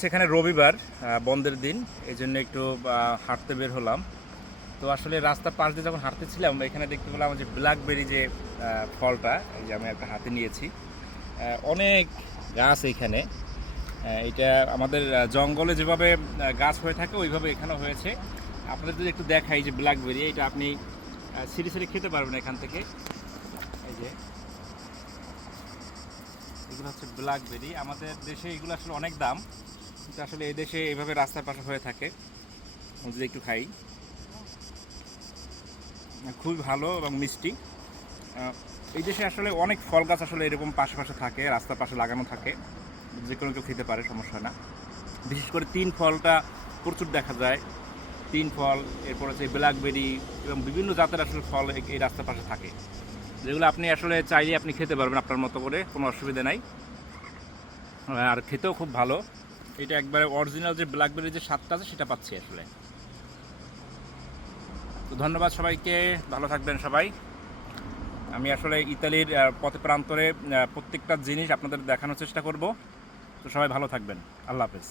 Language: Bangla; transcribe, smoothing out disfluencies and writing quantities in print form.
সেখানে রবিবার বন্ধের দিন, এই জন্য একটু হাঁটতে বের হলাম। তো আসলে রাস্তার পাশ দিয়ে যখন হাঁটতেছিলাম এখানে দেখতে পেলাম যে ব্ল্যাকবেরি যে ফলটা, এই যে আমি একটা হাতে নিয়েছি। অনেক গাছ এইখানে। এটা আমাদের জঙ্গলে যেভাবে গাছ হয়ে থাকে ওইভাবে এখানেও হয়েছে। আপনাদের যদি একটু দেখাই যে ব্ল্যাকবেরি, এটা আপনি সিঁড়ি সিঁড়ি খেতে পারবেন এখান থেকে। এই যে এগুলো হচ্ছে ব্ল্যাকবেরি। আমাদের দেশে এগুলো আসলে অনেক দাম, কিন্তু আসলে এই দেশে এইভাবে রাস্তার পাশে হয়ে থাকে। যদি একটু খাই, খুবই ভালো এবং মিষ্টি। এই দেশে আসলে অনেক ফল গাছ আসলে এরকম পাশে পাশে থাকে, রাস্তার পাশে লাগানো থাকে, যে কোনো কেউ খেতে পারে, সমস্যা না। বিশেষ করে তিন ফলটা প্রচুর দেখা যায়। তিন ফল, এরপর হচ্ছে ব্ল্যাকবেরি এবং বিভিন্ন জাতের আসলে ফল এই রাস্তার পাশে থাকে, যেগুলো আপনি আসলে চাইলে আপনি খেতে পারবেন আপনার মতো করে, কোনো অসুবিধা নাই। আর খেতেও খুব ভালো। এটা একবারে অরিজিনাল যে ব্ল্যাকবেরির যে স্বাদটা আছে সেটা পাচ্ছি আসলে। তো ধন্যবাদ সবাইকে, ভালো থাকবেন সবাই। আমি আসলে ইতালির পথে প্রান্তরে প্রত্যেকটা জিনিস আপনাদের দেখানোর চেষ্টা করব। তো সবাই ভালো থাকবেন। আল্লাহ হাফেজ।